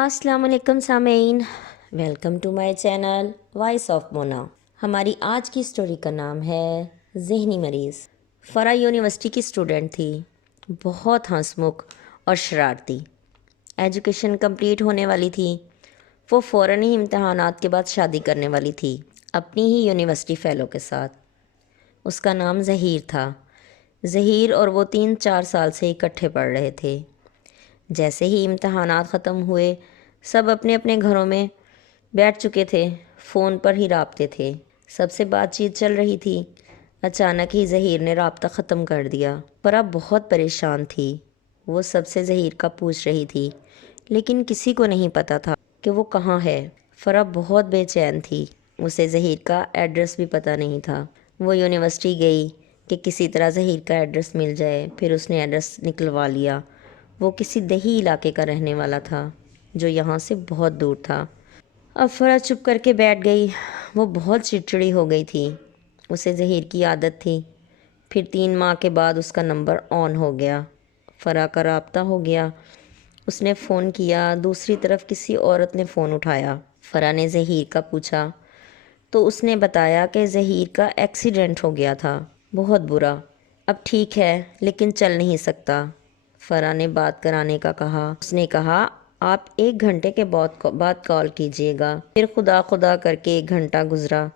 السلام علیکم سامعین، welcome to my channel voice of Mona. ہماری آج کی سٹوری کا نام ہے ذہنی مریض۔ فرا یونیورسٹی کی اسٹوڈنٹ تھی، بہت ہنس مکھ اور شرارتی۔ ایجوکیشن کمپلیٹ ہونے والی تھی، وہ فوراً ہی امتحانات کے بعد شادی کرنے والی تھی اپنی ہی یونیورسٹی فیلو کے ساتھ۔ اس کا نام ظہیر تھا۔ ظہیر اور وہ 3-4 سال سے اکٹھے پڑھ رہے تھے۔ جیسے ہی امتحانات ختم ہوئے، سب اپنے اپنے گھروں میں بیٹھ چکے تھے، فون پر ہی رابطے تھے، سب سے بات چیت چل رہی تھی۔ اچانک ہی ظہیر نے رابطہ ختم کر دیا۔ فرا بہت پریشان تھی، وہ سب سے ظہیر کا پوچھ رہی تھی، لیکن کسی کو نہیں پتہ تھا کہ وہ کہاں ہے۔ فرا بہت بے چین تھی، اسے ظہیر کا ایڈریس بھی پتہ نہیں تھا۔ وہ یونیورسٹی گئی کہ کسی طرح ظہیر کا ایڈریس مل جائے، پھر اس نے ایڈریس نکلوا لیا۔ وہ کسی دیہی علاقے کا رہنے والا تھا جو یہاں سے بہت دور تھا۔ اب فرا چپ کر کے بیٹھ گئی، وہ بہت چڑچڑی ہو گئی تھی۔ اسے ظہیر کی عادت تھی۔ پھر 3 ماہ کے بعد اس کا نمبر آن ہو گیا، فرا کا رابطہ ہو گیا۔ اس نے فون کیا، دوسری طرف کسی عورت نے فون اٹھایا۔ فرا نے ظہیر کا پوچھا تو اس نے بتایا کہ ظہیر کا ایکسیڈنٹ ہو گیا تھا، بہت برا، اب ٹھیک ہے لیکن چل نہیں سکتا۔ فرا نے بات کرانے کا کہا۔ اس نے کہا آپ 1 گھنٹے کے بعد کال کیجیے گا۔ پھر خدا خدا کر کے 1 گھنٹہ گزرا۔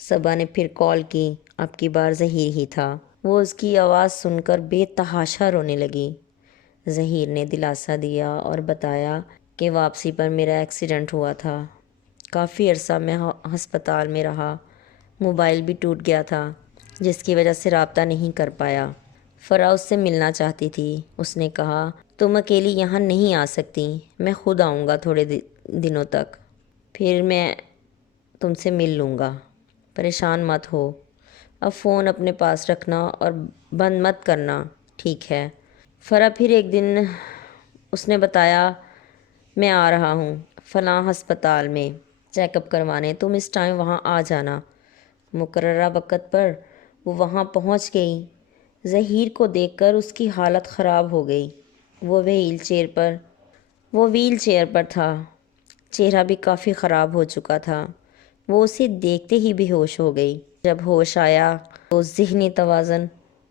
صبا نے پھر کال کی، اب کی بار ظہیر ہی تھا۔ وہ اس کی آواز سن کر بے تحاشا رونے لگی۔ ظہیر نے دلاسا دیا اور بتایا کہ واپسی پر میرا ایکسیڈنٹ ہوا تھا، کافی عرصہ میں ہسپتال میں رہا، موبائل بھی ٹوٹ گیا تھا جس کی وجہ سے رابطہ نہیں کر پایا۔ فرا اس سے ملنا چاہتی تھی۔ اس نے کہا تم اکیلی یہاں نہیں آ سکتی، میں خود آؤں گا تھوڑے دنوں تک، پھر میں تم سے مل لوں گا، پریشان مت ہو، اب فون اپنے پاس رکھنا اور بند مت کرنا، ٹھیک ہے؟ فرا پھر ایک دن اس نے بتایا میں آ رہا ہوں فلاں ہسپتال میں چیک اپ کروانے، تم اس ٹائم وہاں آ جانا۔ مقررہ وقت پر وہ وہاں پہنچ گئی۔ ظہیر کو دیکھ کر اس کی حالت خراب ہو گئی۔ وہ ویل چیئر پر تھا، چہرہ بھی کافی خراب ہو چکا تھا۔ وہ اسے دیکھتے ہی بے ہوش ہو گئی۔ جب ہوش آیا تو ذہنی توازن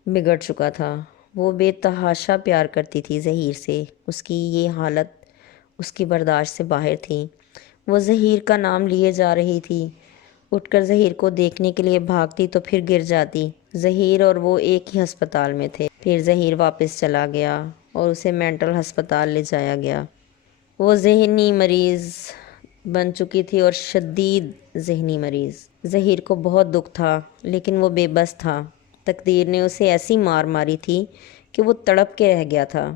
بگڑ چکا تھا۔ وہ بے تحاشا پیار کرتی تھی ظہیر سے، اس کی یہ حالت اس کی برداشت سے باہر تھی۔ وہ ظہیر کا نام لیے جا رہی تھی، اٹھ کر ظہیر کو دیکھنے کے لیے بھاگتی تو پھر گر جاتی۔ ظہیر اور وہ ایک ہی ہسپتال میں تھے۔ پھر ظہیر واپس چلا گیا اور اسے مینٹل ہسپتال لے جایا گیا۔ وہ ذہنی مریض بن چکی تھی اور شدید ذہنی مریض۔ ظہیر کو بہت دکھ تھا لیکن وہ بے بس تھا۔ تقدیر نے اسے ایسی مار ماری تھی کہ وہ تڑپ کے رہ گیا تھا۔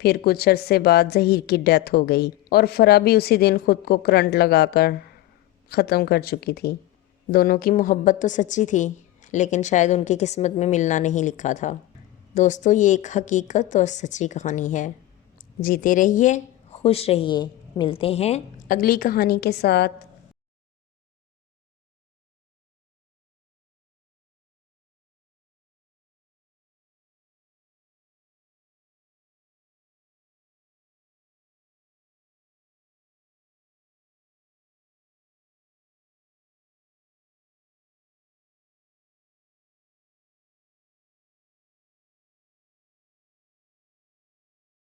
پھر کچھ عرصے بعد ظہیر کی ڈیتھ ہو گئی اور فرا بھی اسی دن خود کو کرنٹ لگا کر ختم کر چکی تھی۔ دونوں کی محبت تو سچی تھی لیکن شاید ان کی قسمت میں ملنا نہیں لکھا تھا۔ دوستو، یہ ایک حقیقت اور سچی کہانی ہے۔ جیتے رہیے، خوش رہیے، ملتے ہیں اگلی کہانی کے ساتھ۔